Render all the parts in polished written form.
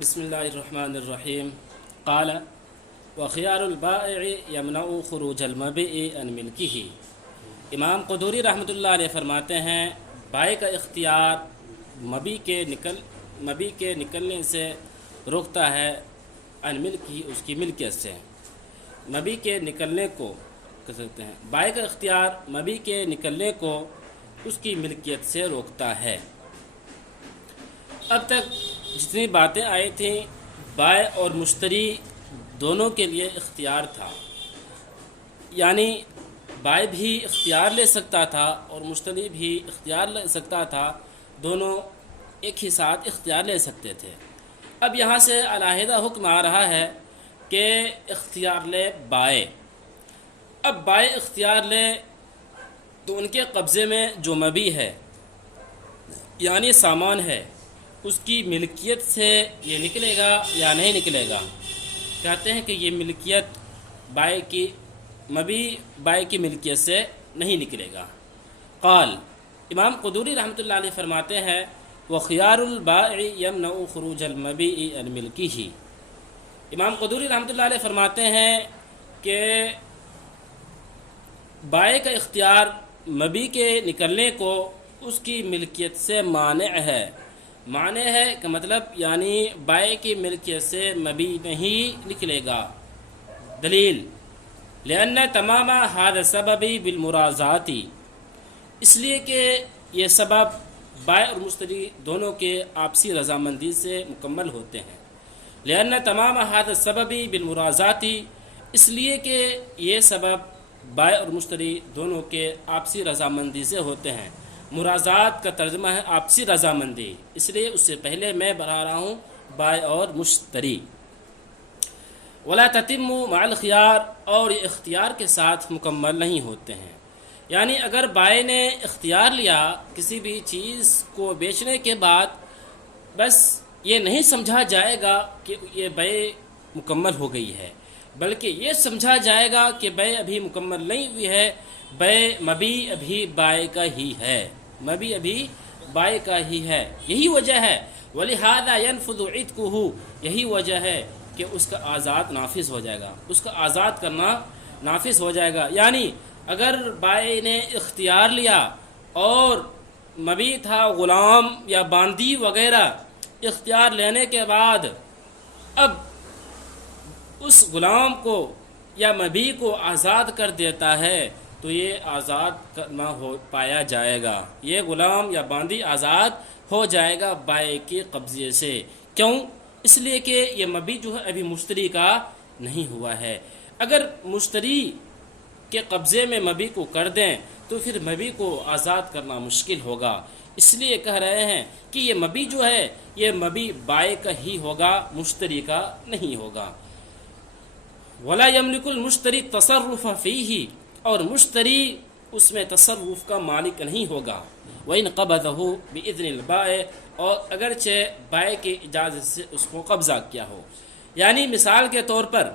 بسم اللہ الرحمن الرحیم قال وخيار البائع يمنع خروج المبيع عن ملكه۔ امام قدوری رحمۃ اللہ علیہ فرماتے ہیں بائع کا اختیار مبیع کے نکلنے سے روکتا ہے عن ملکی، اس کی ملکیت سے۔ مبیع کے نکلنے کو کہہ سکتے ہیں، بائع کا اختیار مبیع کے نکلنے کو اس کی ملکیت سے روکتا ہے۔ اب تک جتنی باتیں آئی تھیں بائع اور مشتری دونوں کے لیے اختیار تھا، یعنی بائع بھی اختیار لے سکتا تھا اور مشتری بھی اختیار لے سکتا تھا، دونوں ایک ہی ساتھ اختیار لے سکتے تھے۔ اب یہاں سے علیحدہ حکم آ رہا ہے کہ اختیار لے بائع۔ اب بائع اختیار لے تو ان کے قبضے میں جو مبیع ہے یعنی سامان ہے، اس کی ملکیت سے یہ نکلے گا یا نہیں نکلے گا؟ کہتے ہیں کہ یہ ملکیت بائع کی ملکیت سے نہیں نکلے گا۔ قال، امام قدوری رحمۃ اللہ علیہ فرماتے ہیں وخيار البائع يمنع خروج المبيع عن ملكه۔ امام قدوری رحمۃ اللہ علیہ فرماتے ہیں کہ بائع کا اختیار مبیع کے نکلنے کو اس کی ملکیت سے مانع ہے۔ معنی ہے کہ مطلب یعنی بائع کی ملکیت سے مبیع نہیں نکلے گا۔ دلیل، لأن تمام هذا السبب بالمرازات، اس لیے کہ یہ سبب بائع اور مشتری دونوں کے آپسی رضامندی سے مکمل ہوتے ہیں۔ لأن تمام هذا السبب بالمرازات، اس لیے کہ یہ سبب بائع اور مشتری دونوں کے آپسی رضامندی سے ہوتے ہیں۔ مرازات کا ترجمہ ہے آپسی رضامندی، اس لیے اس سے پہلے میں بڑھا رہا ہوں بائع اور مشتری۔ ولا تتم مع الخيار، اور یہ اختیار کے ساتھ مکمل نہیں ہوتے ہیں۔ یعنی اگر بائع نے اختیار لیا کسی بھی چیز کو بیچنے کے بعد، بس یہ نہیں سمجھا جائے گا کہ یہ بیع مکمل ہو گئی ہے، بلکہ یہ سمجھا جائے گا کہ بیع ابھی مکمل نہیں ہوئی ہے، مبیع ابھی بائع کا ہی ہے، مبیع ابھی بائع کا ہی ہے۔ یہی وجہ ہے وَلِهَذَا يَنْفُذُ عِتْقُهُ، یہی وجہ ہے کہ اس کا آزاد نافذ ہو جائے گا، اس کا آزاد کرنا نافذ ہو جائے گا۔ یعنی اگر بائع نے اختیار لیا اور مبیع تھا غلام یا باندی وغیرہ، اختیار لینے کے بعد اب اس غلام کو یا مبیع کو آزاد کر دیتا ہے تو یہ آزاد کرنا ہو پایا جائے گا، یہ غلام یا باندی آزاد ہو جائے گا بائع کے قبضے سے۔ کیوں؟ اس لیے کہ یہ مبیع جو ہے ابھی مشتری کا نہیں ہوا ہے۔ اگر مشتری کے قبضے میں مبیع کو کر دیں تو پھر مبیع کو آزاد کرنا مشکل ہوگا، اس لیے کہہ رہے ہیں کہ یہ مبیع جو ہے یہ مبیع بائع کا ہی ہوگا، مشتری کا نہیں ہوگا۔ ولا يملك المشتری التصرف فيه، اور مشتری اس میں تصرف کا مالک نہیں ہوگا۔ وَإِنْ قَبَضَهُ بِإِذْنِ الْبَائِعِ، اور اگرچہ بائع کی اجازت سے اس کو قبضہ کیا ہو۔ یعنی مثال کے طور پر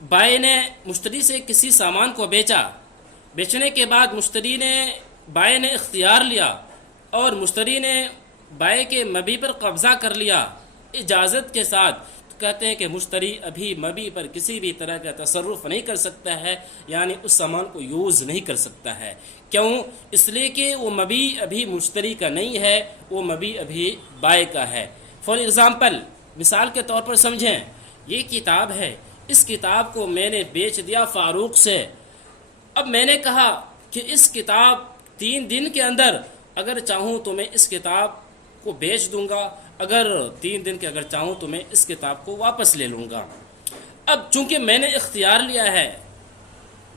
بائع نے مشتری سے کسی سامان کو بیچا، بیچنے کے بعد بائع نے اختیار لیا اور مشتری نے بائع کے مبیع پر قبضہ کر لیا اجازت کے ساتھ، تو کہتے ہیں کہ مشتری ابھی مبیع پر کسی بھی طرح کا تصرف نہیں کر سکتا ہے، یعنی اس سامان کو یوز نہیں کر سکتا ہے۔ کیوں؟ اس لیے کہ وہ مبیع ابھی مشتری کا نہیں ہے، وہ مبیع ابھی بائع کا ہے۔ فار ایگزامپل، مثال کے طور پر سمجھیں، یہ کتاب ہے، اس کتاب کو میں نے بیچ دیا فاروق سے۔ اب میں نے کہا کہ اس کتاب 3 دن کے اندر اگر چاہوں تو میں اس کتاب کو بیچ دوں گا، اگر 3 دن کے اگر چاہوں تو میں اس کتاب کو واپس لے لوں گا۔ اب چونکہ میں نے اختیار لیا ہے،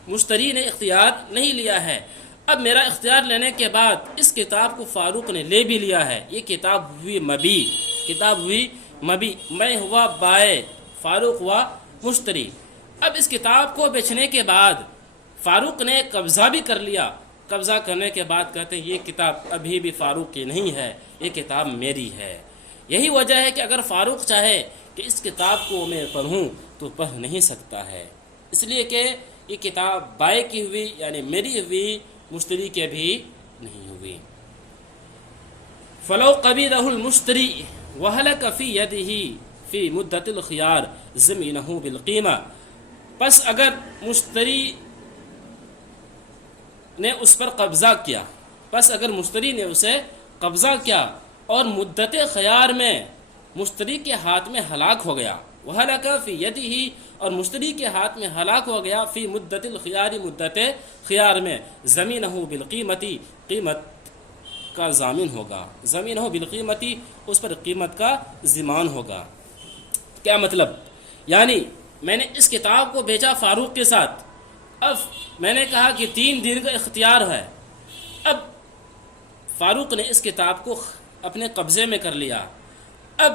مشتری نے اختیار نہیں لیا ہے، اب میرا اختیار لینے کے بعد اس کتاب کو فاروق نے لے بھی لیا ہے، یہ کتاب ہوئی مبیع، میں ہوا بائع، فاروق ہوا مشتری۔ اب اس کتاب کو بیچنے کے بعد فاروق نے قبضہ بھی کر لیا، قبضہ کرنے کے بعد کہتے ہیں یہ کتاب ابھی بھی فاروق کی نہیں ہے، یہ کتاب میری ہے۔ یہی وجہ ہے کہ اگر فاروق چاہے کہ اس کتاب کو میں پڑھوں تو پڑھ نہیں سکتا ہے، اس لیے کہ یہ کتاب بائع کی ہوئی، یعنی میری ہوئی، مشتری کے بھی نہیں ہوئی۔ فلو قبضہ المشتری وَهَلَكَ فِي يَدِهِ فِي مُدَّةِ الْخِيَارِ زَمِينَهُ بِالْقِيمَةِ، پس اگر مشتری نے اس پر قبضہ کیا، پس اگر مشتری نے اسے قبضہ کیا اور مدت خیار میں مشتری کے ہاتھ میں ہلاک ہو گیا، وَهَلَكَ فِي يَدِهِ اور مشتری کے ہاتھ میں ہلاک ہو گیا، فی مدت الخیار مدت خیار میں، زمینہ بالقیمتی قیمت کا ضامن ہوگا، زمینہ بالقیمتی اس پر قیمت کا ضمان ہوگا۔ کیا مطلب؟ یعنی میں نے اس کتاب کو بیچا فاروق کے ساتھ، اب میں نے کہا کہ 3 دن کا اختیار ہے، اب فاروق نے اس کتاب کو اپنے قبضے میں کر لیا، اب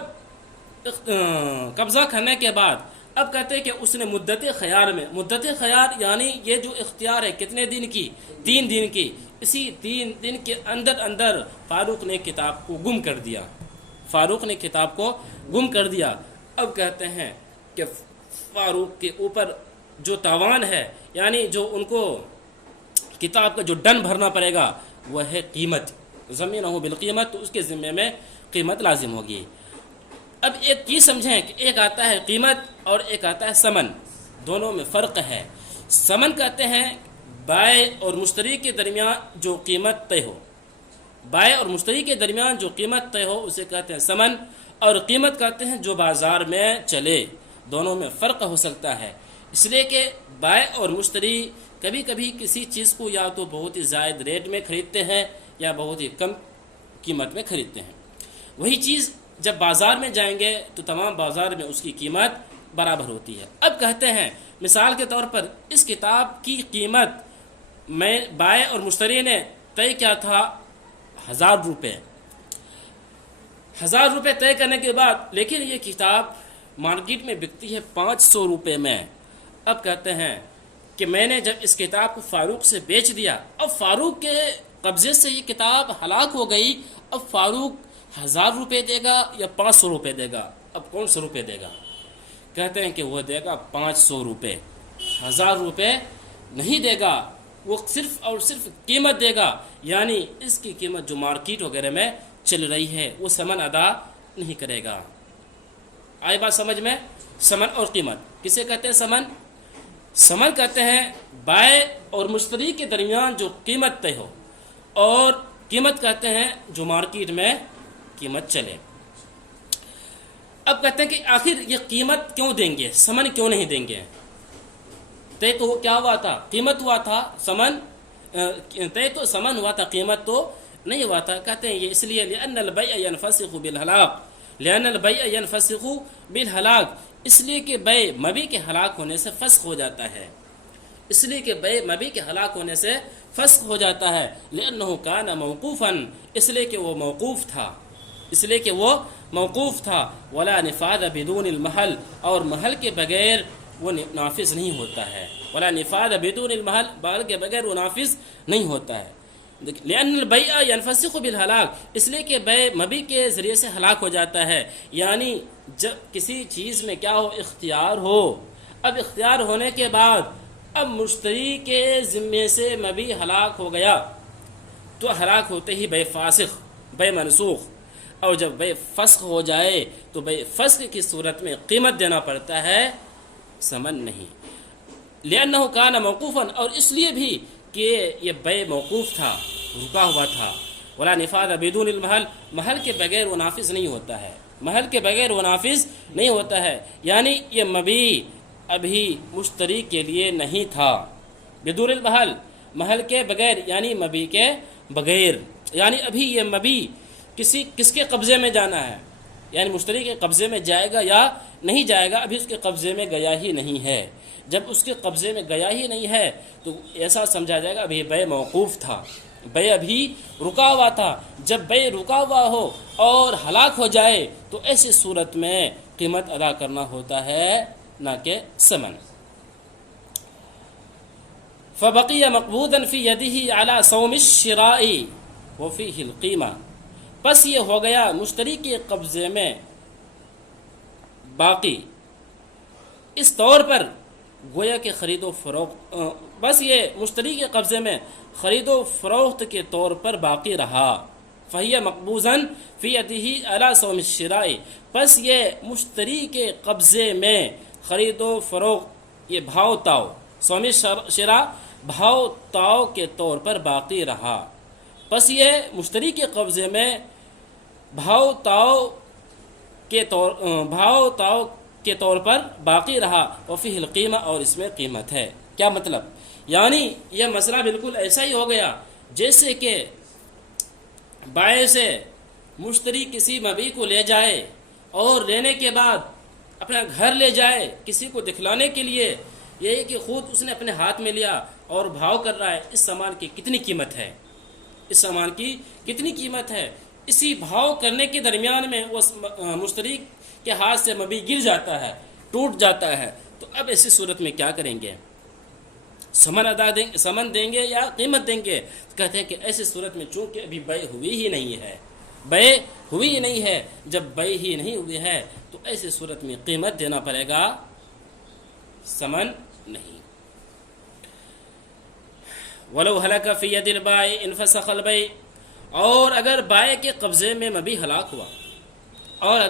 قبضہ کرنے کے بعد اب کہتے ہیں کہ اس نے مدت خیار میں، مدت خیار یعنی یہ جو اختیار ہے کتنے دن کی؟ 3 دن کی، اسی 3 دن کے اندر اندر فاروق نے کتاب کو گم کر دیا، فاروق نے کتاب کو گم کر دیا۔ اب کہتے ہیں کہ فاروق کے اوپر جو تاوان ہے، یعنی جو ان کو کتاب کا جو ڈن بھرنا پڑے گا وہ ہے قیمت، زمینہ بالقیمت، تو اس کے ذمے میں قیمت لازم ہوگی۔ اب ایک چیز سمجھیں کہ ایک آتا ہے قیمت اور ایک آتا ہے ثمن، دونوں میں فرق ہے۔ ثمن کہتے ہیں بائع اور مشتری کے درمیان جو قیمت طے ہو، بائع اور مشتری کے درمیان جو قیمت طے ہو اسے کہتے ہیں ثمن، اور قیمت کہتے ہیں جو بازار میں چلے، دونوں میں فرق ہو سکتا ہے۔ اس لیے کہ بائع اور مشتری کبھی کبھی کسی چیز کو یا تو بہت ہی زائد ریٹ میں خریدتے ہیں یا بہت ہی کم قیمت میں خریدتے ہیں، وہی چیز جب بازار میں جائیں گے تو تمام بازار میں اس کی قیمت برابر ہوتی ہے۔ اب کہتے ہیں مثال کے طور پر اس کتاب کی قیمت میں بائع اور مشتری نے طے کیا تھا 1000 روپے، 1000 روپے طے کرنے کے بعد لیکن یہ کتاب مارکیٹ میں بکتی ہے 500 روپے میں۔ اب کہتے ہیں کہ میں نے جب اس کتاب کو فاروق سے بیچ دیا، اب فاروق کے قبضے سے یہ کتاب ہلاک ہو گئی، اب فاروق 1000 روپے دے گا یا 500 روپے دے گا؟ اب کون سا روپے دے گا؟ کہتے ہیں کہ وہ دے گا 500 روپے، 1000 روپے نہیں دے گا، وہ صرف اور صرف قیمت دے گا، یعنی اس کی قیمت جو مارکیٹ وغیرہ میں چل رہی ہے وہ ثمن ادا نہیں کرے گا۔ آئی بات سمجھ میں؟ ثمن اور قیمت کسے کہتے ہیں؟ ثمن، ثمن کہتے ہیں بائع اور مشتری کے درمیان جو قیمت طے ہو، اور قیمت کہتے ہیں جو مارکیٹ میں قیمت چلے۔ اب کہتے ہیں کہ آخر یہ قیمت کیوں دیں گے، ثمن کیوں نہیں دیں گے؟ طے تو کیا ہوا تھا؟ قیمت ہوا تھا، ثمن طے تو ثمن ہوا تھا، قیمت تو نہیں ہوا تھا۔ کہتے ہیں یہ اس لیے لأن البيع ينفسخ بالهلاك، لأن البيع ينفسخ بالهلاك، اس لیے کہ بیع مبیع کے ہلاک ہونے سے فسخ ہو جاتا ہے، اس لیے کہ بیع مبیع کے ہلاک ہونے سے فسخ ہو جاتا ہے۔ لأنه كان موقوفا، اس لیے کہ وہ موقوف تھا، اس لیے کہ وہ موقوف تھا۔ ولا نفاذ بدون المحل، اور محل کے بغیر وہ نافذ نہیں ہوتا ہے، ولا نفاذ بدون المحل، محل کے بغیر وہ نافذ نہیں ہوتا ہے۔ لأن البيع ينفسخ بالهلاك، اس لیے کہ بیع مبیع کے ذریعے سے ہلاک ہو جاتا ہے، یعنی جب کسی چیز میں کیا ہو؟ اختیار ہو، اب اختیار ہونے کے بعد اب مشتری کے ذمے سے مبیع ہلاک ہو گیا تو ہلاک ہوتے ہی بیع فاسخ، بیع منسوخ، اور جب بیع فسخ ہو جائے تو بیع فسخ کی صورت میں قیمت دینا پڑتا ہے، ثمن نہیں۔ لأنه كان موقوفا، اور اس لیے بھی کہ یہ بیع موقوف تھا، رکا ہوا تھا۔ ولا نفاذ بدون المحل، محل کے بغیر وہ نافذ نہیں ہوتا ہے، محل کے بغیر وہ نافذ نہیں ہوتا ہے، یعنی یہ مبیع ابھی مشتری کے لیے نہیں تھا۔ بدون المحل، محل کے بغیر یعنی مبیع کے بغیر، یعنی ابھی یہ مبیع کس کے قبضے میں جانا ہے، یعنی مشتری کے قبضے میں جائے گا یا نہیں جائے گا؟ ابھی اس کے قبضے میں گیا ہی نہیں ہے۔ جب اس کے قبضے میں گیا ہی نہیں ہے تو ایسا سمجھا جائے گا ابھی بیع موقوف تھا، بیع ابھی رکا ہوا تھا۔ جب بیع رکا ہوا ہو اور ہلاک ہو جائے تو ایسی صورت میں قیمت ادا کرنا ہوتا ہے، نہ کہ ثمن۔ فبقي مقبوضا في يده على صوم الشراء وفيه القيمة، پس یہ ہو گیا مشتری کے قبضے میں باقی، اس طور پر گویا کہ خرید و فروخت، بس یہ مشتری کے قبضے میں خرید و فروخت کے طور پر باقی رہا، فہی مقبوضاً فی یدہ علی سوم الشراء، پس یہ مشتری کے قبضے میں خرید و فروخت، یہ بھاؤ تاؤ، سوم شراء بھاؤ تاؤ کے طور پر باقی رہا، پس یہ مشتری کے قبضے میں بھاؤ تاؤ کے طور پر باقی رہا، وفیہ القیمہ، اور اس میں قیمت ہے۔ کیا مطلب؟ یعنی یہ مسئلہ بالکل ایسا ہی ہو گیا جیسے کہ بائع سے مشتری کسی مبیع کو لے جائے اور لینے کے بعد اپنا گھر لے جائے کسی کو دکھلانے کے لیے، یہ کہ خود اس نے اپنے ہاتھ میں لیا اور بھاؤ کر رہا ہے اس سامان کی کتنی قیمت ہے، اس سامان کی کتنی قیمت ہے۔ اسی بھاؤ کرنے کے درمیان میں وہ مشتری کے ہاتھ سے مبیع گر جاتا ہے، ٹوٹ جاتا ہے، تو اب ایسی صورت میں کیا کریں گے؟ سمن دیں گے یا قیمت دیں گے؟ کہتے ہیں کہ ایسی صورت میں چونکہ ابھی بیع ہوئی ہی نہیں ہے، بیع ہوئی ہی نہیں ہے، جب بیع ہی نہیں ہوئی ہے تو ایسی صورت میں قیمت دینا پڑے گا، سمن نہیں۔ وَلَوْ هَلَكَ فِي يَدِ الْبَائِعِ إِنْ فَسَخَ الْبَيْعَ، اور اگر بائع کے قبضے میں مبیع ہلاک ہوا، اور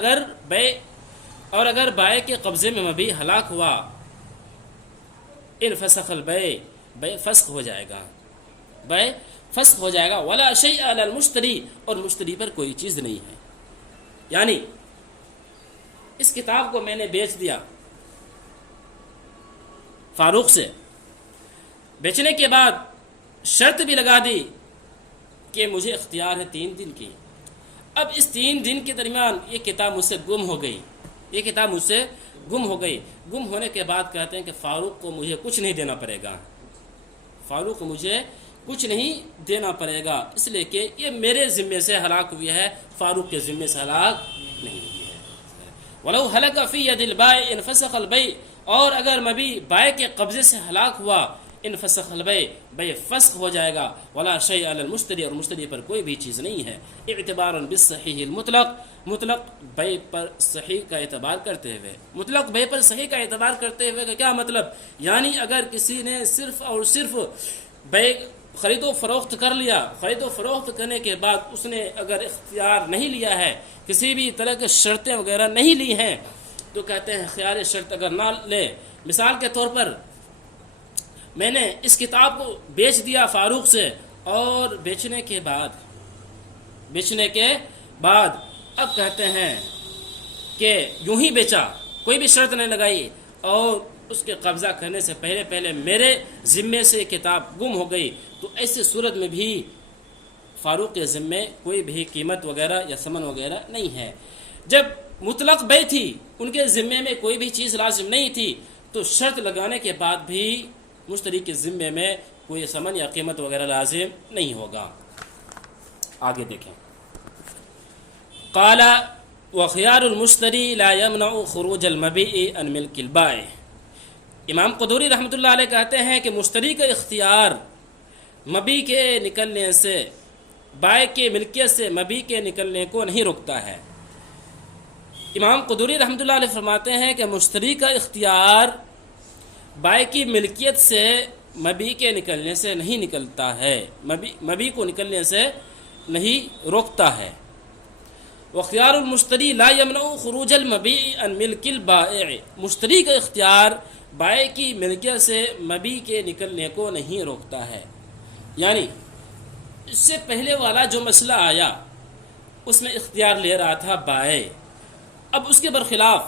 اگر بائع کے قبضے میں مبیع ہلاک ہوا، ان فسخ البیع، بیع فسخ ہو جائے گا، بیع فسخ ہو جائے گا، ولا شیء علی المشتری، اور مشتری پر کوئی چیز نہیں ہے۔ یعنی اس کتاب کو میں نے بیچ دیا فاروق سے، بیچنے کے بعد شرط بھی لگا دی کہ مجھے اختیار ہے 3 دن کی۔ اب اس 3 دن کے درمیان یہ کتاب مجھ سے گم ہو گئی، یہ کتاب مجھ سے گم ہو گئی۔ گم ہونے کے بعد کہتے ہیں کہ فاروق کو مجھے کچھ نہیں دینا پڑے گا، فاروق کو مجھے کچھ نہیں دینا پڑے گا، اس لیے کہ یہ میرے ذمے سے ہلاک ہوئی ہے، فاروق کے ذمے سے ہلاک نہیں ہوئی ہے۔ وَلَوْ هَلَكَ فِي يَدِ الْبَائِعِ إِنْ فَسَخَ الْبَيْعَ، اور اگر مبیع بائع کے قبضے سے ہلاک ہوا، ان فسخ البیع، بیع فسخ ہو جائے گا، ولا شیء علی المشتری، اور مشتری پر کوئی بھی چیز نہیں ہے، اعتبارا بالصحیح المطلق، مطلق بیع پر صحیح کا اعتبار کرتے ہوئے، مطلق بیع پر صحیح کا اعتبار کرتے ہوئے کا کیا مطلب؟ یعنی اگر کسی نے صرف اور صرف بیع خرید و فروخت کر لیا، خرید و فروخت کرنے کے بعد اس نے اگر اختیار نہیں لیا ہے، کسی بھی طرح کے شرطیں وغیرہ نہیں لی ہیں، تو کہتے ہیں خیار شرط اگر نہ لے، مثال کے طور پر میں نے اس کتاب کو بیچ دیا فاروق سے، اور بیچنے کے بعد اب کہتے ہیں کہ یوں ہی بیچا، کوئی بھی شرط نہیں لگائی، اور اس کے قبضہ کرنے سے پہلے میرے ذمے سے کتاب گم ہو گئی، تو ایسی صورت میں بھی فاروق کے ذمے کوئی بھی قیمت وغیرہ یا ثمن وغیرہ نہیں ہے۔ جب مطلق بیع تھی، ان کے ذمے میں کوئی بھی چیز لازم نہیں تھی، تو شرط لگانے کے بعد بھی مشتری کے ذمے میں کوئی ثمن یا قیمت وغیرہ لازم نہیں ہوگا۔ آگے دیکھیں، قال وخيار المشتری لا يمنع خروج المبیع عن ملک البائع، امام قدوری رحمۃ اللہ علیہ کہتے ہیں کہ مشتری کا اختیار مبیع کے نکلنے سے، بائع کے ملکیت سے مبیع کے نکلنے کو نہیں روکتا ہے۔ امام قدوری رحمۃ اللہ علیہ فرماتے ہیں کہ مشتری کا اختیار بائع کی ملکیت سے مبیع کے نکلنے سے نہیں نکلتا ہے، مبیع کو نکلنے سے نہیں روکتا ہے۔ وخيار المشتری لا يمنع خروج المبیع عن ملک البائع، مشتری کا اختیار بائع کی ملکیت سے مبیع کے نکلنے کو نہیں روکتا ہے۔ یعنی اس سے پہلے والا جو مسئلہ آیا اس میں اختیار لے رہا تھا بائع، اب اس کے برخلاف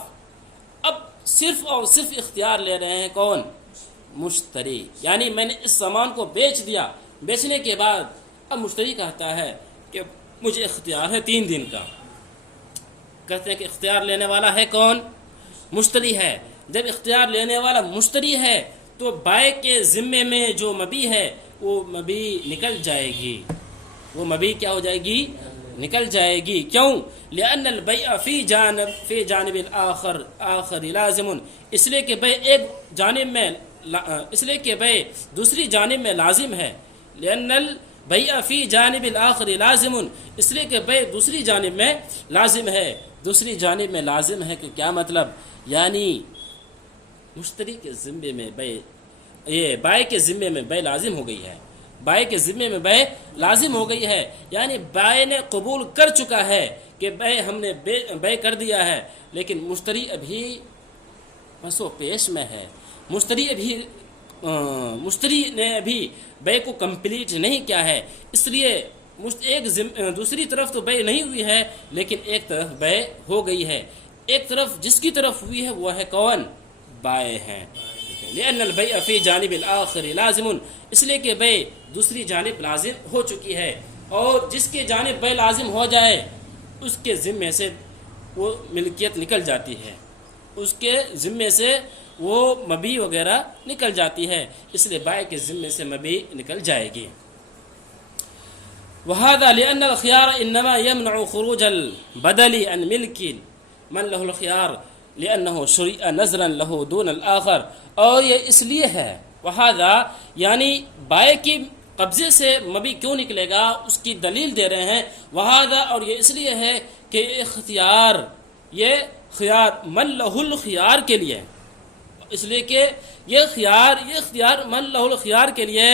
اب صرف اور صرف اختیار لے رہے ہیں کون؟ مشتری۔ یعنی میں نے اس سامان کو بیچ دیا، بیچنے کے بعد اب مشتری کہتا ہے کہ مجھے اختیار ہے 3 دن کا۔ کہتے ہیں کہ اختیار لینے والا ہے کون؟ مشتری ہے۔ جب اختیار لینے والا مشتری ہے تو بائع کے ذمے میں جو مبیع ہے وہ مبیع نکل جائے گی، وہ مبیع کیا ہو جائے گی؟ نکل جائے گی۔ کیوں؟ لأن البیع فی جانب آخر لازم، اس لیے کہ بیع ایک جانب میں، اس لیے کہ بیع دوسری جانب میں لازم ہے۔ لأن البیع فی جانب الآخر لازم، اس لیے کہ بیع دوسری جانب میں لازم ہے۔ دوسری جانب میں لازم ہے کہ کیا مطلب؟ یعنی مشتری کے ذمے میں بیع، یہ بائع کے ذمے میں بیع لازم ہو گئی ہے، بائے کے ذمے میں بے لازم ہو گئی ہے، یعنی بائے نے قبول کر چکا ہے کہ بے ہم نے بے کر دیا ہے، لیکن مشتری ابھی پس و پیش میں ہے، مشتری نے ابھی بے کو کمپلیٹ نہیں کیا ہے، اس لیے دوسری طرف تو بے نہیں ہوئی ہے لیکن ایک طرف بے ہو گئی ہے، ایک طرف جس کی طرف ہوئی ہے وہ ہے کون؟ بائے ہیں، لأن البيع فی جانب الآخر لازم، اس لیے کہ بے دوسری جانب لازم ہو چکی ہے، اور جس کے جانب بے لازم ہو جائے اس کے ذمے سے وہ ملکیت نکل جاتی ہے، اس کے ذمے سے وہ مبی وغیرہ نکل جاتی ہے، اس لیے بائع کے ذمے سے مبی نکل جائے گی۔ وهذا لأن الخيار إنما يمنع خروج البدل عن ملك من له الخيار لأنه شرع نظرا له دون الآخر، اور یہ اس لیے ہے وهذا یعنی بائع کی قبضے سے مبی کیوں نکلے گا اس کی دلیل دے رہے ہیں، وهذا اور یہ اس لیے ہے کہ یہ خیار من له الخيار کے لیے، اس لیے کہ یہ اختیار من له الخيار کے لیے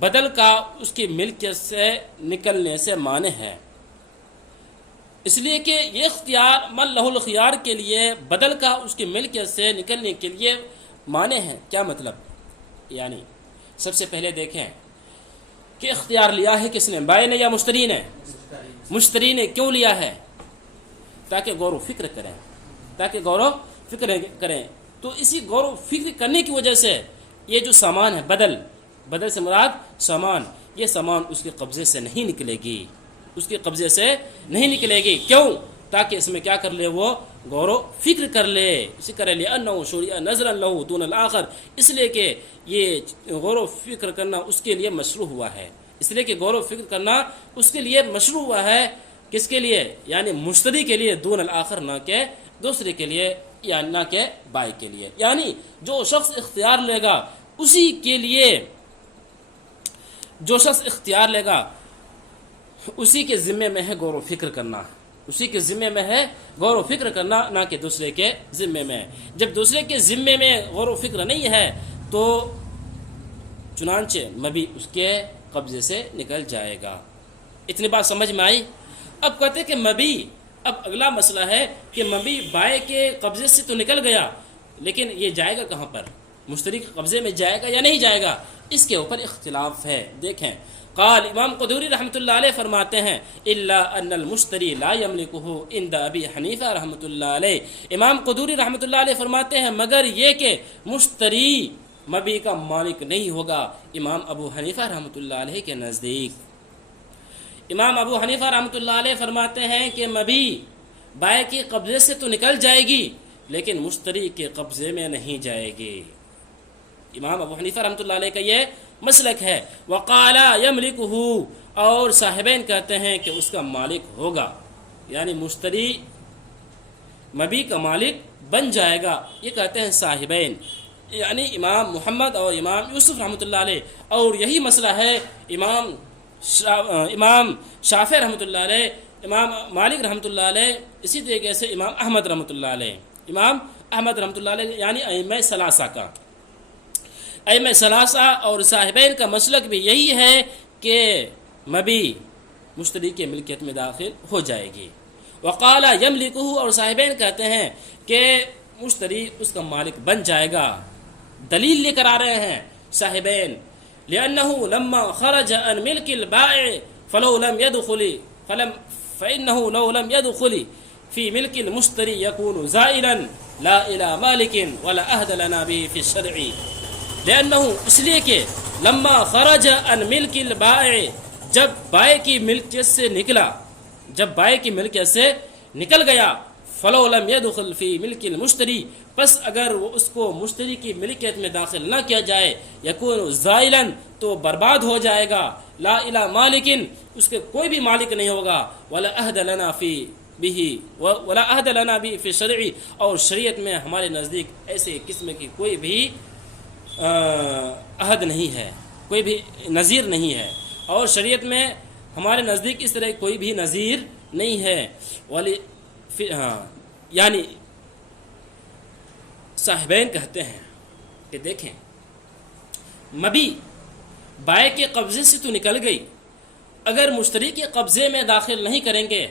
بدل کا اس کی ملکیت سے نکلنے سے مانع ہے، اس لیے کہ یہ اختیار من له الخيار کے لیے بدل کا اس کی ملکیت سے نکلنے کے لیے مانع ہے۔ کیا مطلب؟ یعنی سب سے پہلے دیکھیں کہ اختیار لیا ہے کس نے، بائع نے یا مشتری نے؟ مشتری نے کیوں لیا ہے؟ تاکہ غور و فکر کریں، تو اسی غور و فکر کرنے کی وجہ سے یہ جو سامان ہے بدل سے مراد سامان، یہ سامان اس کے قبضے سے نہیں نکلے گی، کیوں؟ تاکہ اس میں کیا کر لے، وہ غور و فکر کر لے، اسی کرے لأنه شرع نظرا له دون الآخر، اس لیے کہ یہ غور و فکر کرنا اس کے لیے مشروع ہوا ہے، اس لیے کہ غور و فکر کرنا اس کے لیے مشروع ہوا ہے، کس کے لیے؟ یعنی مشتری کے لیے، دون الآخر نہ کہ دوسرے کے لیے، یا نہ کہ بائع کے لیے، یعنی جو شخص اختیار لے گا اسی کے لیے، جو شخص اختیار لے گا اسی کے ذمے میں ہے غور و فکر کرنا، نہ کہ دوسرے کے ذمے میں۔ جب دوسرے کے ذمے میں غور و فکر نہیں ہے تو چنانچہ مبی اس کے قبضے سے نکل جائے گا۔ اتنی بات سمجھ میں آئی؟ اب کہتے کہ مبی، اب اگلا مسئلہ ہے کہ مبی بائع کے قبضے سے تو نکل گیا لیکن یہ جائے گا کہاں پر؟ مشتری کے قبضے میں جائے گا یا نہیں جائے گا؟ اس کے اوپر اختلاف ہے۔ دیکھیں قال امام قدوری رحمۃ اللہ علیہ فرماتے ہیں الا ان المشتری لا یملکہ عند ابی حنیفہ رحمۃ اللہ علیہ، امام قدوری رحمۃ اللہ علیہ فرماتے ہیں مگر یہ کہ مشتری مبی کا مالک نہیں ہوگا امام ابو حنیفہ رحمۃ اللہ علیہ کے نزدیک۔ امام ابو حنیفہ رحمۃ اللہ علیہ فرماتے ہیں کہ مبی بائع کے قبضے سے تو نکل جائے گی لیکن مشتری کے قبضے میں نہیں جائے گی۔ امام ابو حنیفہ رحمۃ اللہ علیہ کا یہ مسلک ہے۔ وقال یملکہ، اور صاحبین کہتے ہیں کہ اس کا مالک ہوگا، یعنی مشتری مبی کا مالک بن جائے گا، یہ کہتے ہیں صاحبین، یعنی امام محمد اور امام یوسف رحمۃ اللہ علیہ، اور یہی مسئلہ ہے امام شافعی رحمۃ اللہ علیہ، امام مالک رحمۃ اللہ علیہ، اسی طریقے سے امام احمد رحمۃ اللہ علیہ، امام احمد رحمۃ اللہ علیہ یعنی ائمہ ثلاثہ کا، ائمہ ثلاثہ اور صاحبین کا مسلک بھی یہی ہے کہ مبی مشتری کے ملکیت میں داخل ہو جائے گی۔ وقال یملکہ، اور صاحبین کہتے ہیں کہ مشتری اس کا مالک بن جائے گا۔ دلیل لے کر آ رہے ہیں صاحبین، لأنه لما خرج عن ملك البائع فإنه لو لم يدخل في ملك المشتري يكون زائلا لا إلى مالك ولا عهد لنا به في الشرع، لأنه اس لیے کہ لما خرج عن ملك البائع، جب بائع کی ملکیت سے نکلا، جب بائع کی ملکیت سے نکل گیا، فلو لم يدخل في ملك المشتري، پس اگر وہ اس کو مشتری کی ملکیت میں داخل نہ کیا جائے، یکون زائلا، تو برباد ہو جائے گا، لا الى مالکن، اس کے کوئی بھی مالک نہیں ہوگا، ولا عہد لنا به فی شرعی، اور شریعت میں ہمارے نزدیک ایسے قسم کی کوئی بھی عہد نہیں ہے، کوئی بھی نظیر نہیں ہے، اور شریعت میں ہمارے نزدیک اس طرح کوئی بھی نظیر نہیں ہے۔ یعنی صاحبین کہتے ہیں کہ دیکھیں مبی بائع کے قبضے سے تو نکل گئی، اگر مشتری کے قبضے میں داخل نہیں کریں گے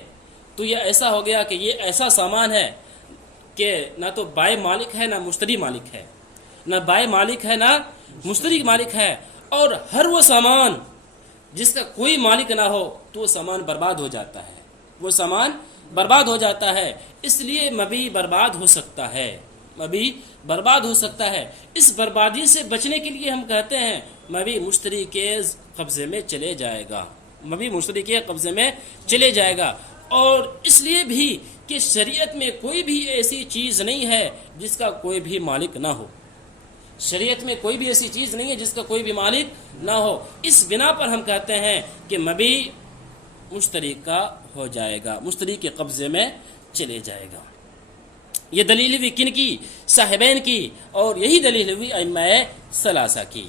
تو یہ ایسا ہو گیا کہ یہ ایسا سامان ہے کہ نہ تو بائع مالک ہے نہ مشتری مالک ہے، نہ بائع مالک ہے نہ مشتری مالک ہے، اور ہر وہ سامان جس کا کوئی مالک نہ ہو تو وہ سامان برباد ہو جاتا ہے، وہ سامان برباد ہو جاتا ہے۔ اس لیے مبیع برباد ہو سکتا ہے، مبیع برباد ہو سکتا ہے۔ اس بربادی سے بچنے کے لیے ہم کہتے ہیں مبیع مشتری کے قبضے میں چلے جائے گا، مبیع مشتری کے قبضے میں چلے جائے گا۔ اور اس لیے بھی کہ شریعت میں کوئی بھی ایسی چیز نہیں ہے جس کا کوئی بھی مالک نہ ہو، شریعت میں کوئی بھی ایسی چیز نہیں ہے جس کا کوئی بھی مالک نہ ہو۔ اس بنا پر ہم کہتے ہیں کہ مبیع مشتری کا ہو جائے گا، مشتری کے قبضے میں چلے جائے گا۔ یہ دلیل ہوئی کن کی؟ صاحبین کی، اور یہی دلیل ہوئی ائمہ ثلاثہ کی۔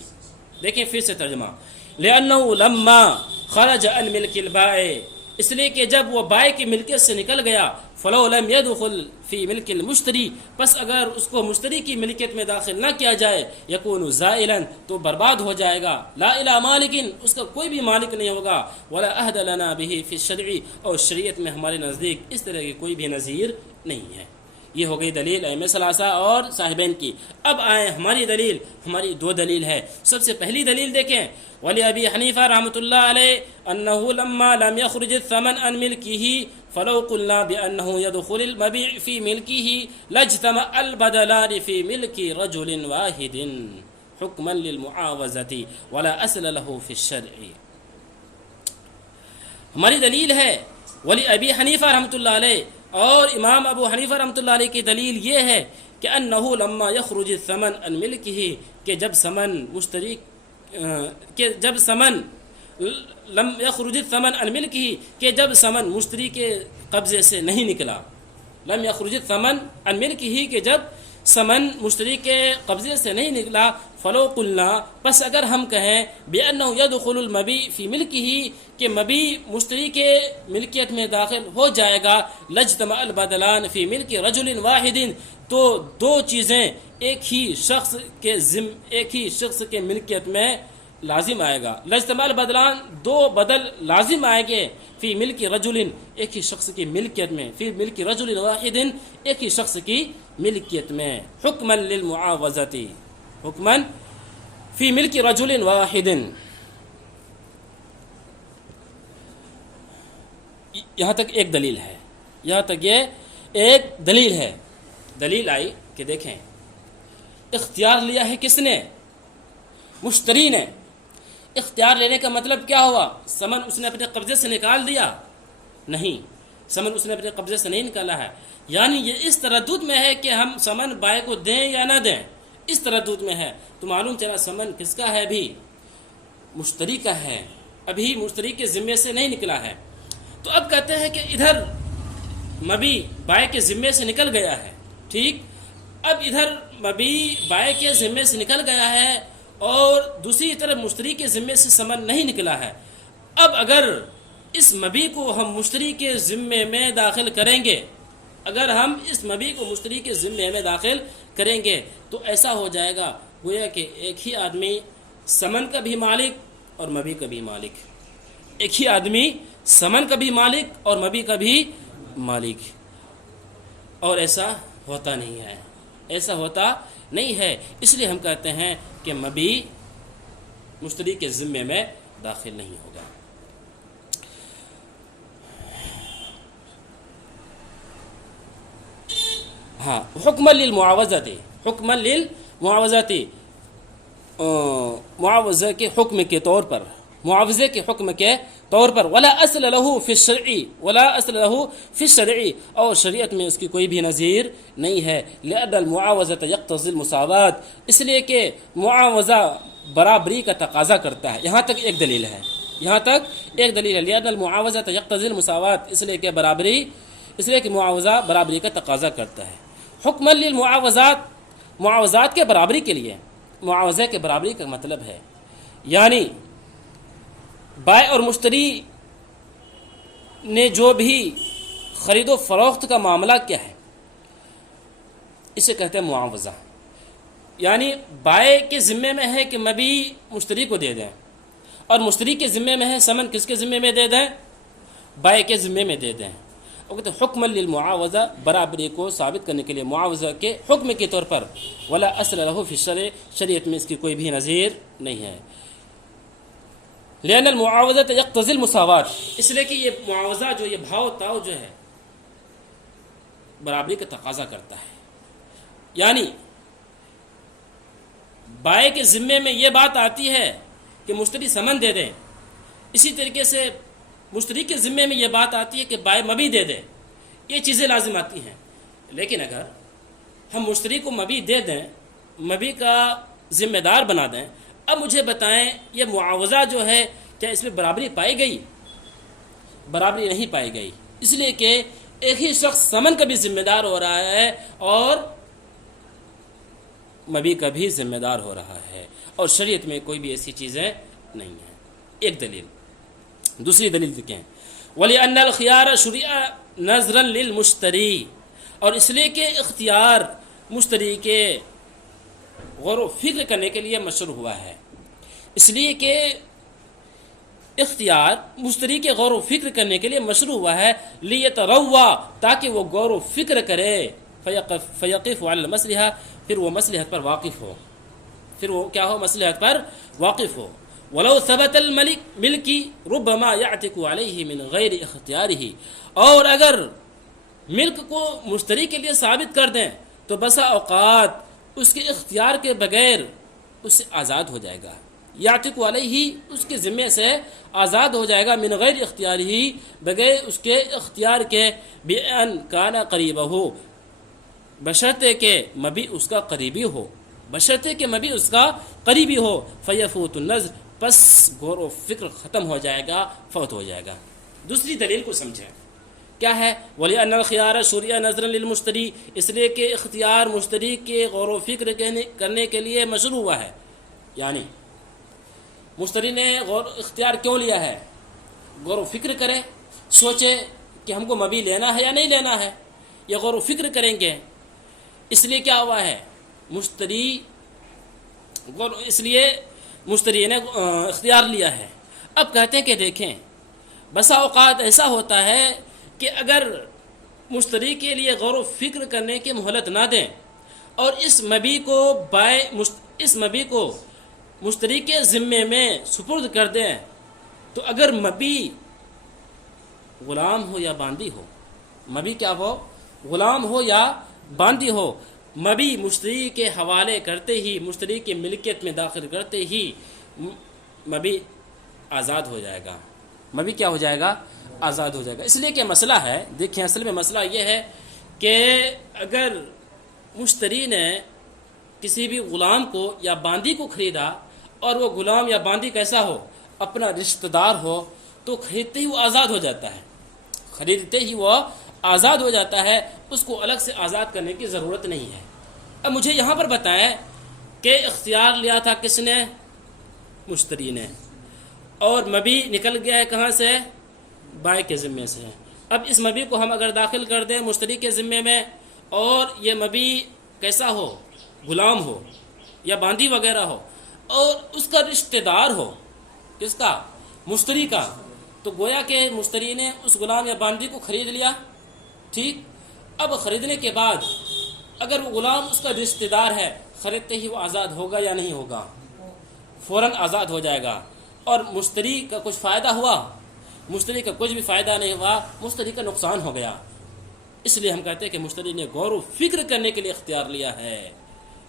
دیکھیں پھر سے ترجمہ، لأنه لما خرج عن ملک البائع، اس لیے کہ جب وہ بائع کی ملکیت سے نکل گیا، فلو لم يدخل فی ملک المشتری، پس اگر اس کو مشتری کی ملکیت میں داخل نہ کیا جائے، یکون زائلا، تو برباد ہو جائے گا، لا الی مالک، اس کا کوئی بھی مالک نہیں ہوگا، ولا عہد لنا به فی الشرع، اور شریعت میں ہمارے نزدیک اس طرح کی کوئی بھی نظیر نہیں ہے۔ یہ ہو گئی دلیل ائمہ ثلاثہ اور صاحبین کی۔ اب آئیں ہماری دلیل، ہماری دو دلیل ہے۔ سب سے پہلی دلیل دیکھیں، ولی ابی حنیفہ رحمۃ اللہ علیہ انه لما لم يخرج الثمن عن ملكه فلو قلنا بانه يدخل المبيع في ملكه لاجتمع البدلان في ملك رجل واحد حكما للمعاوضة ولا اصل له في الشرع۔ ہماری دلیل ہے ولی ابی حنیفہ رحمۃ اللہ علیہ اور امام ابو حنیفہ رحمۃ اللہ علیہ کی دلیل یہ ہے کہ انه لما يخرج الثمن عن ملكه، کہ جب ثمن مشتری کہ جب ثمن لم يخرج الثمن عن ملكه، کہ جب ثمن مشتری کے قبضے سے نہیں نکلا، لم يخرج الثمن عن ملكه، کہ جب ثمن مشتری کے قبضے سے نہیں نکلا، فلو قلنا، پس اگر ہم کہیں بأنه يدخل المبيع في ملكه، کہ مبیع مشتری کے ملکیت میں داخل ہو جائے گا، لاجتمع البدلان في ملك رجل واحد، تو دو چیزیں ایک ہی شخص کے ملکیت میں لازم آئے گا۔ لاجتمع البدلان، دو بدل لازم آئیں گے، فی ملک رجل، ایک ہی شخص کی ملکیت میں، فی ملک رجل واحد، ایک ہی شخص کی ملکیت میں، حکما للمعاوضۃ، حکما فی ملک رجل واحد۔ یہاں تک ایک دلیل ہے، یہاں تک یہ ایک دلیل ہے۔ دلیل آئی کہ دیکھیں اختیار لیا ہے کس نے؟ مشتری نے۔ اختیار لینے کا مطلب کیا ہوا؟ ثمن اس نے اپنے قبضے سے نکال دیا؟ نہیں، ثمن اس نے اپنے قبضے سے نہیں نکالا ہے، یعنی یہ اس تردد میں ہے کہ ہم ثمن بائع کو دیں یا نہ دیں، اس تردد میں ہے۔ تو معلوم چلا ثمن کس کا ہے؟ ابھی مشتری کا ہے، ابھی مشتری کے ذمے سے نہیں نکلا ہے۔ تو اب کہتے ہیں کہ ادھر مبیع بائع کے ذمے سے نکل گیا ہے، ٹھیک، اب ادھر مبیع بائع کے ذمے سے نکل گیا ہے اور دوسری طرف مشتری کے ذمے سے ثمن نہیں نکلا ہے۔ اب اگر اس مبیع کو ہم مشتری کے ذمے میں داخل کریں گے، اگر ہم اس مبیع کو مشتری کے ذمے میں داخل کریں گے تو ایسا ہو جائے گا گویا کہ ایک ہی آدمی ثمن کا بھی مالک اور مبیع کا بھی مالک، ایک ہی آدمی ثمن کا بھی مالک اور مبیع کا بھی مالک، اور ایسا ہوتا نہیں ہے، ایسا ہوتا نہیں ہے۔ اس لیے ہم کہتے ہیں کہ مبیع مشتری کے ذمے میں داخل نہیں ہوگا۔ ہاں، حکم للمعاوضۃ، حکم للمعاوضۃ، معاوضہ کے حکم کے طور پر، معاوضے کے حکم کے طور پر، ولا اصل له فی الشرع، ولا اصل له فی الشرع، اور شریعت میں اس کی کوئی بھی نظیر نہیں ہے۔ لأن المعاوضۃ یقتضی المساوات، اس لیے کہ معاوضہ برابری کا تقاضا کرتا ہے۔ یہاں تک ایک دلیل ہے، یہاں تک ایک دلیل ہے، لأن المعاوضۃ یقتضی المساوات، اس لیے کہ برابری، اس لیے کہ معاوضہ برابری کا تقاضا کرتا ہے۔ حکم للمعاوضات، معاوضات کے برابری کے لیے، معاوضے کے برابری کا مطلب ہے یعنی بائع اور مشتری نے جو بھی خرید و فروخت کا معاملہ کیا ہے اسے کہتے ہیں معاوضہ، یعنی بائع کے ذمے میں ہے کہ مبیع مشتری کو دے دیں، اور مشتری کے ذمے میں ہے ثمن کس کے ذمے میں دے دیں؟ بائع کے ذمے میں دے دیں. وہ کہتے ہیں حکم للمعاوضہ برابری کو ثابت کرنے کے لیے معاوضہ کے حکم کے طور پر ولا اصل له فی الشرع شریعت میں اس کی کوئی بھی نظیر نہیں ہے. لأن المعاوضہ یقتضی المساوات اس لیے کہ یہ معاوضہ جو یہ بھاؤ تاؤ جو ہے برابری کا تقاضا کرتا ہے. یعنی بائع کے ذمے میں یہ بات آتی ہے کہ مشتری ثمن دے دیں, اسی طریقے سے مشتری کے ذمے میں یہ بات آتی ہے کہ بائع مبیع دے دے. یہ چیزیں لازم آتی ہیں. لیکن اگر ہم مشتری کو مبیع دے دیں, مبیع کا ذمہ دار بنا دیں, اب مجھے بتائیں یہ معاوضہ جو ہے کیا اس میں برابری پائی گئی؟ برابری نہیں پائی گئی, اس لیے کہ ایک ہی شخص ثمن کا بھی ذمہ دار ہو رہا ہے اور مبیع کا بھی ذمہ دار ہو رہا ہے, اور شریعت میں کوئی بھی ایسی چیزیں نہیں ہیں. ایک دلیل. دوسری دلیل دیکھیں, وَلِأَنَّ الْخِيَارَ شُرِعَ نَظْرًا لِلْمُشْتَرِي اور اس لیے کہ اختیار مشتری کے غور و فکر کرنے کے لیے مشروع ہوا ہے. اس لیے کہ اختیار مشتری کے غور و فکر کرنے کے لیے مشروع ہوا ہے لیتروّا تاکہ وہ غور و فکر کرے فیقف علی المصلحہ پھر وہ مصلحت پر واقف ہو, پھر وہ کیا ہو؟ مصلحت پر واقف ہو. ولو ثبت ملکی ربما یعتق علیہ من غیر اختیارہ اور اگر ملک کو مشتری کے لیے ثابت کر دیں تو بسا اوقات اس کے اختیار کے بغیر اس سے آزاد ہو جائے گا. یعتق علیہ اس کے ذمے سے آزاد ہو جائے گا, من غیر اختیارہ بغیر اس کے اختیار کے, بأن کان قریبہ بشرطے کہ مبیع اس کا قریبی ہو, بشرطے کہ مبیع اس کا قریبی ہو. فیفوت النظر پس غور و فکر ختم ہو جائے گا, فوت ہو جائے گا. دوسری دلیل کو سمجھیں کیا ہے؟ وَلِأَنَّ الْخِيَارَ شُرِعَ نَظْرًا لِلْمُشْتَرِي اس لیے کہ اختیار مشتری کے غور و فکر کرنے کے لیے مشروع ہوا ہے. یعنی مشتری نے اختیار کیوں لیا ہے؟ غور و فکر کرے, سوچے کہ ہم کو مبیع لینا ہے یا نہیں لینا ہے, یہ غور و فکر کریں گے. اس لیے کیا ہوا ہے؟ اس لیے مشتری نے اختیار لیا ہے. اب کہتے ہیں کہ دیکھیں بسا اوقات ایسا ہوتا ہے کہ اگر مشتری کے لیے غور و فکر کرنے کی مہلت نہ دیں اور اس مبیع کو مشتری کے ذمے میں سپرد کر دیں تو اگر مبیع غلام ہو یا باندی ہو, مبیع کیا ہو؟ غلام ہو یا باندی ہو, مبیع مشتری کے حوالے کرتے ہی, مشتری کی ملکیت میں داخل کرتے ہی مبیع آزاد ہو جائے گا. مبیع کیا ہو جائے گا؟ آزاد ہو جائے گا. اس لیے کہ مسئلہ ہے, دیکھیں اصل میں مسئلہ یہ ہے کہ اگر مشتری نے کسی بھی غلام کو یا باندی کو خریدا اور وہ غلام یا باندی کیسا ہو؟ اپنا رشتہ دار ہو, تو خریدتے ہی وہ آزاد ہو جاتا ہے, خریدتے ہی وہ آزاد ہو جاتا ہے, اس کو الگ سے آزاد کرنے کی ضرورت نہیں ہے. اب مجھے یہاں پر بتائیں کہ اختیار لیا تھا کس نے؟ مشتری نے, اور مبیع نکل گیا ہے کہاں سے؟ بائع کے ذمے سے. اب اس مبیع کو ہم اگر داخل کر دیں مشتری کے ذمے میں اور یہ مبیع کیسا ہو؟ غلام ہو یا باندی وغیرہ ہو اور اس کا رشتہ دار ہو, کس کا؟ مشتری کا, تو گویا کہ مشتری نے اس غلام یا باندی کو خرید لیا. ٹھیک, اب خریدنے کے بعد اگر وہ غلام اس کا رشتہ دار ہے, خریدتے ہی وہ آزاد ہوگا یا نہیں ہوگا؟ فوراً آزاد ہو جائے گا. اور مشتری کا کچھ فائدہ ہوا؟ مشتری کا کچھ بھی فائدہ نہیں ہوا, مشتری کا نقصان ہو گیا. اس لیے ہم کہتے ہیں کہ مشتری نے غور و فکر کرنے کے لیے اختیار لیا ہے.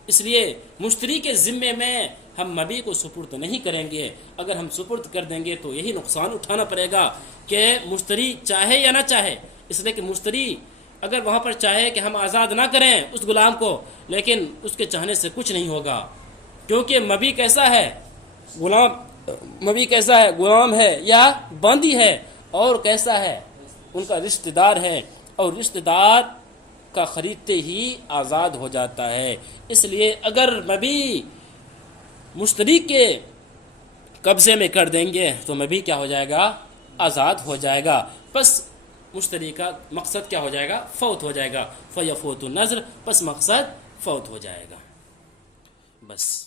اس لیے مشتری کے ذمے میں ہم مبیع کو سپرد نہیں کریں گے. اگر ہم سپرد کر دیں گے تو یہی نقصان اٹھانا پڑے گا کہ مشتری چاہے یا نہ چاہے. اس لیے کہ مشتری اگر وہاں پر چاہے کہ ہم آزاد نہ کریں اس غلام کو, لیکن اس کے چاہنے سے کچھ نہیں ہوگا, کیونکہ مبیع کیسا ہے؟ مبیع کیسا ہے؟ غلام ہے یا باندی ہے, اور کیسا ہے؟ ان کا رشتہ دار ہے, اور رشتہ دار کا خریدتے ہی آزاد ہو جاتا ہے. اس لیے اگر مبیع مشتری کے قبضے میں کر دیں گے تو مبیع کیا ہو جائے گا؟ آزاد ہو جائے گا. پس مشتری کا مقصد کیا ہو جائے گا؟ فوت ہو جائے گا. فیفوت النظر, پس مقصد فوت ہو جائے گا. بس.